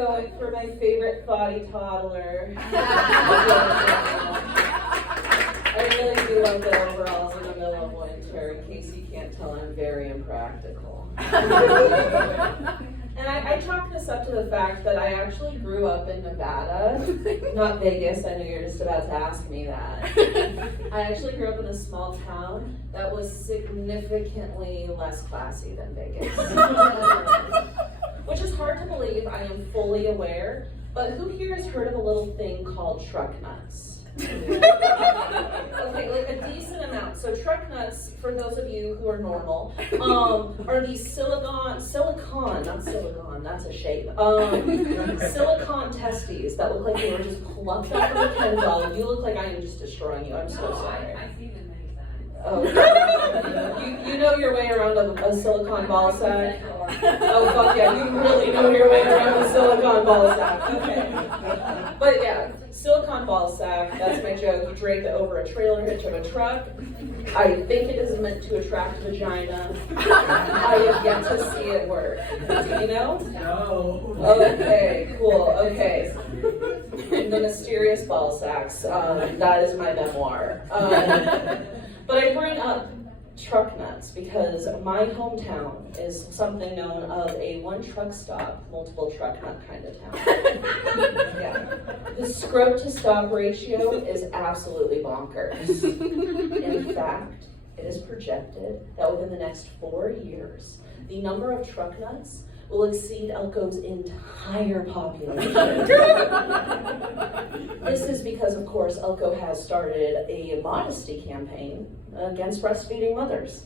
going for my favorite thotty toddler. I really do love the overalls in the middle of winter. In case you can't tell, I'm very impractical. And I chalk this up to the fact that I actually grew up in Nevada, not Vegas. I know you're just about to ask me that. I actually grew up in a small town that was significantly less classy than Vegas. Which is hard to believe, I am fully aware, but who here has heard of a little thing called truck nuts? Okay, like a decent amount. So truck nuts, for those of you who are normal, are these silicone, not silicone, that's a shape. Silicone testes that look like they were just plucked out of a Ken doll. You look like I am just destroying you. I'm so sorry. I've seen them many times. Oh, you know your way around a silicone ball sack? Oh, fuck yeah, you really know your way around a silicone ball sack. Okay. But yeah, silicone ball sack, that's my joke. You drape it over a trailer hitch of a truck. I think it is meant to attract vagina. I have yet to see it work. Do you know? No. Okay, cool, okay. The mysterious ball sacks, that is my memoir. But I bring up truck nuts because my hometown is something known of a one truck stop, multiple truck nut kind of town. Yeah. The scrub to stop ratio is absolutely bonkers. In fact, it is projected that within the next 4 years, the number of truck nuts will exceed Elko's entire population. This is because, of course, Elko has started a modesty campaign against breastfeeding mothers.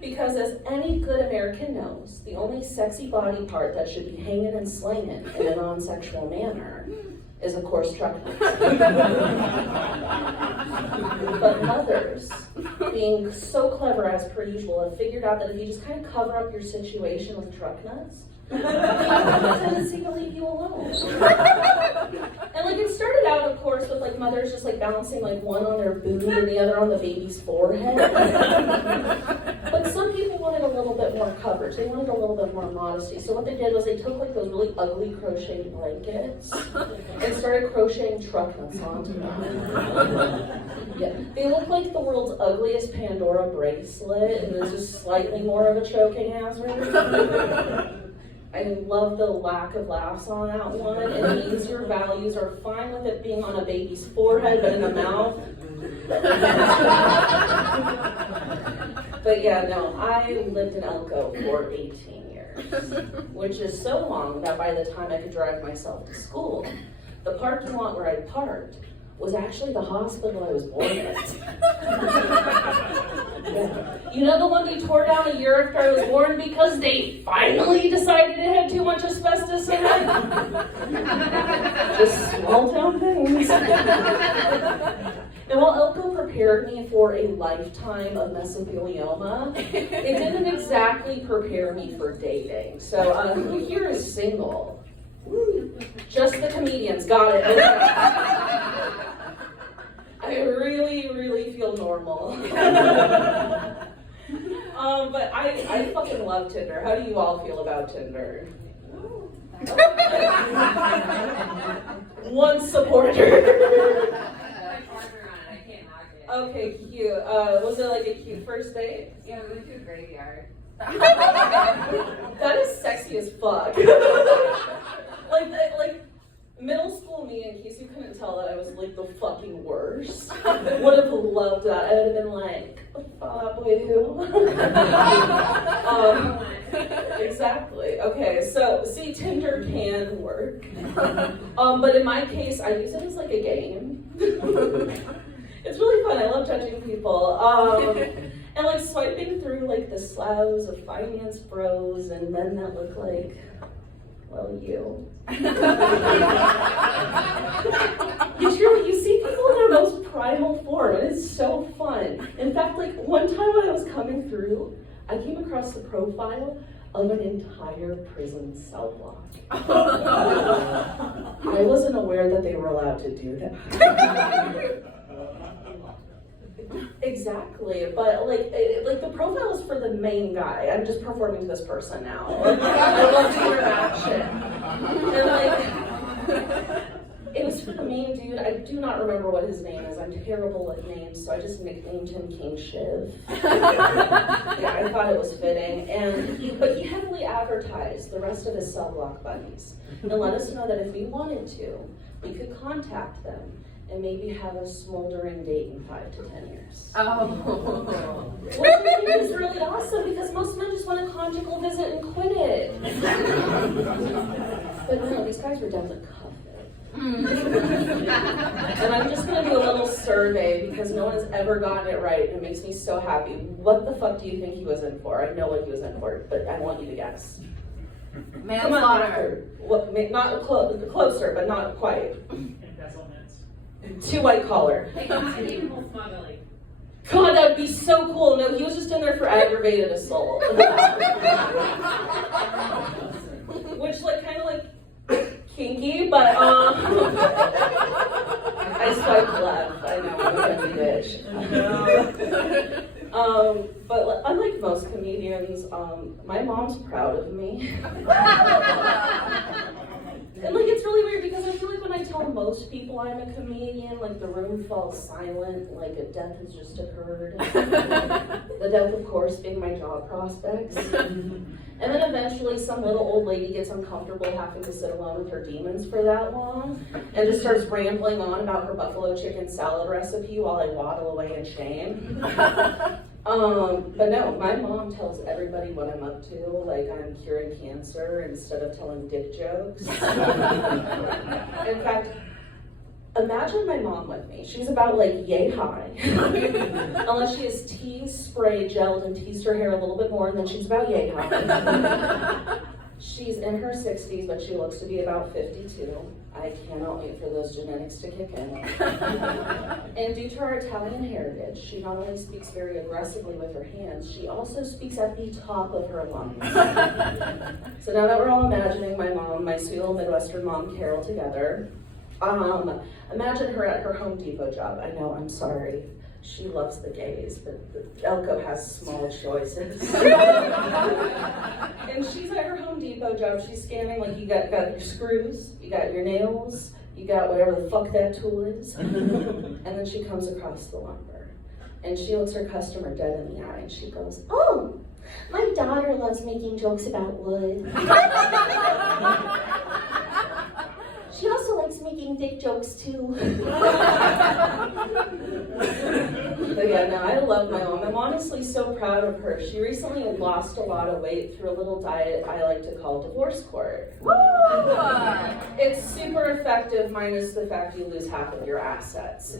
Because as any good American knows, the only sexy body part that should be hanging and slinging in a non-sexual manner is, of course, truck nuts. But mothers, being so clever as per usual, have figured out that if you just kind of cover up your situation with truck nuts, they have a tendency to leave you alone. And like it started out, of course, with like mothers just like balancing like one on their boob and the other on the baby's forehead. But some people wanted a little bit more coverage. They wanted a little bit more modesty. So what they did was they took like those really ugly crocheted blankets and started crocheting truck nuts onto them. Yeah, they look like the world's ugliest Pandora bracelet, and there's just slightly more of a choking hazard. I love the lack of laughs on that one. It means your values are fine with it being on a baby's forehead, but in the mouth. But yeah, no, I lived in Elko for 18 years, which is so long that by the time I could drive myself to school, the parking lot where I parked was actually the hospital I was born in. Yeah. You know the one they tore down a year after I was born because they finally decided it had too much asbestos in it? Just small town things. And while Elko prepared me for a lifetime of mesothelioma, it didn't exactly prepare me for dating. So who here is single? Just the comedians, got it. Okay. I really, really feel normal. But I fucking love Tinder. How do you all feel about Tinder? One supporter. Okay, cute. Was it like a cute first date? Yeah, we went to a graveyard. That is sexy as fuck. like middle school me, in case you couldn't tell that I was like the fucking worst, would have loved that. I would have been like, fall out with who? Exactly. Okay, so see, Tinder can work. But in my case, I use it as like a game. It's really fun. I love judging people. And like swiping through like the slabs of finance bros and men that look like, well, you. You see people in their most primal form, and it's so fun. In fact, like one time when I was coming through, I came across the profile of an entire prison cell block. I wasn't aware that they were allowed to do that. Exactly, but like the profile is for the main guy. I'm just performing to this person now. Like, I love the interaction. And like, it was for the main dude. I do not remember what his name is. I'm terrible at names, so I just nicknamed him King Shiv. Yeah, I thought it was fitting. But he heavily advertised the rest of his cell block buddies and let us know that if we wanted to, we could contact them and maybe have a smoldering date in 5 to 10 years. Oh. Which I think is really awesome because most men just want a conjugal visit and quit it. But no, these guys were down to cuff it. And I'm just gonna do a little survey because no one has ever gotten it right and it makes me so happy. What the fuck do you think he was in for? I know what he was in for, but I want you to guess. Manslaughter. What, not closer, but not quite. Embezzlement. 2 white collar. People smuggling. God, that would be so cool. No, he was just in there for aggravated assault. Which, like, kind of like kinky, but I swiped left. I know, I'm a heavy bitch. But like, unlike most comedians, my mom's proud of me. And like, it's really weird because I feel like when I tell most people I'm a comedian, like the room falls silent, like a death has just occurred. The death, of course, being my job prospects. And then eventually some little old lady gets uncomfortable having to sit alone with her demons for that long and just starts rambling on about her buffalo chicken salad recipe while I waddle away in shame. But no, my mom tells everybody what I'm up to, like I'm curing cancer instead of telling dick jokes. In fact, imagine my mom with me. She's about like yay high. Unless she has teased, sprayed, gelled, and teased her hair a little bit more, and then she's about yay high. She's in her 60s, but she looks to be about 52. I cannot wait for those genetics to kick in. And due to her Italian heritage, she not only speaks very aggressively with her hands, she also speaks at the top of her lungs. So now that we're all imagining my mom, my sweet little Midwestern mom, Carol, together, imagine her at her Home Depot job. I know, I'm sorry. She loves the gays, but Elko has small choices. And she's at her Home Depot job. She's scanning, like, you got your screws, you got your nails, you got whatever the fuck that tool is. And then she comes across the lumber. And she looks her customer dead in the eye and she goes, "Oh, my daughter loves making jokes about wood." She also likes making dick jokes too. But yeah, no, I love my mom. I'm honestly so proud of her. She recently lost a lot of weight through a little diet I like to call divorce court. Woo! It's super effective, minus the fact you lose half of your assets,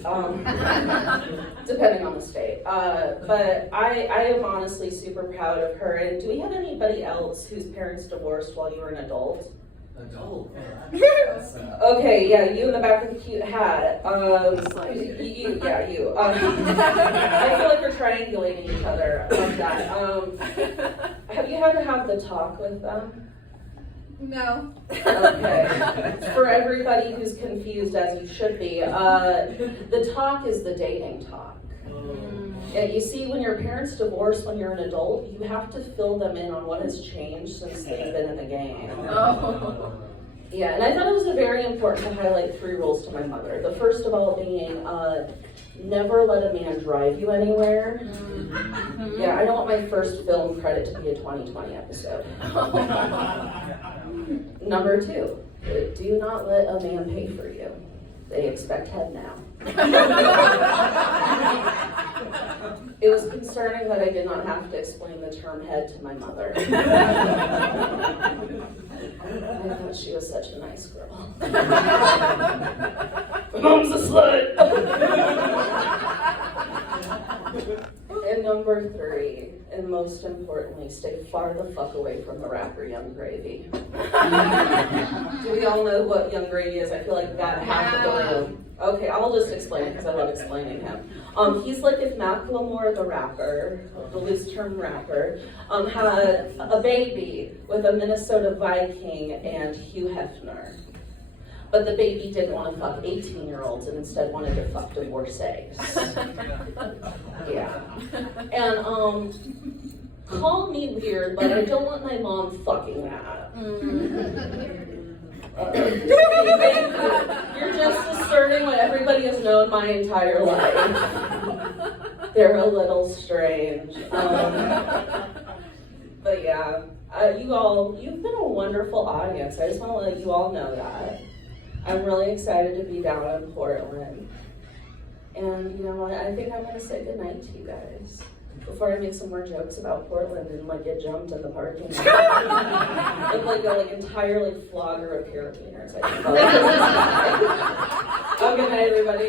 depending on the state. But I am honestly super proud of her. And do we have anybody else whose parents divorced while you were an adult? Adult. Okay, yeah, you in the back with the cute hat. You. I feel like we're triangulating each other. I love that. Have you had to have the talk with them? No. Okay. For everybody who's confused, as you should be, the talk is the dating talk. Yeah, you see, when your parents divorce when you're an adult, you have to fill them in on what has changed since they've been in the game. Oh. Yeah, and I thought it was very important to highlight 3 rules to my mother. The first of all being, never let a man drive you anywhere. Mm-hmm. Yeah, I don't want my first film credit to be a 2020 episode. Number 2, do not let a man pay for you. They expect head now. It was concerning that I did not have to explain the term head to my mother. I thought she was such a nice girl. Mom's a slut! And number 3, and most importantly, stay far the fuck away from the rapper Young Gravy. Do we all know what Young Gravy is? I feel like that half of the room. Okay, I'll just explain it because I love explaining him. He's like if Macklemore, the rapper, the loose term rapper, had a baby with a Minnesota Viking and Hugh Hefner. But the baby didn't want to fuck 18-year-olds and instead wanted to fuck divorcees. Yeah. And, call me weird, but I don't want my mom fucking that. You're just asserting what everybody has known my entire life. They're a little strange. But yeah, you've been a wonderful audience. I just want to let you all know that. I'm really excited to be down in Portland. And you know what, I think I'm going to say goodnight to you guys. Before I make some more jokes about Portland and like get jumped in the parking lot. And like an entire like flogger of carabiners. I think. Oh, good night, everybody.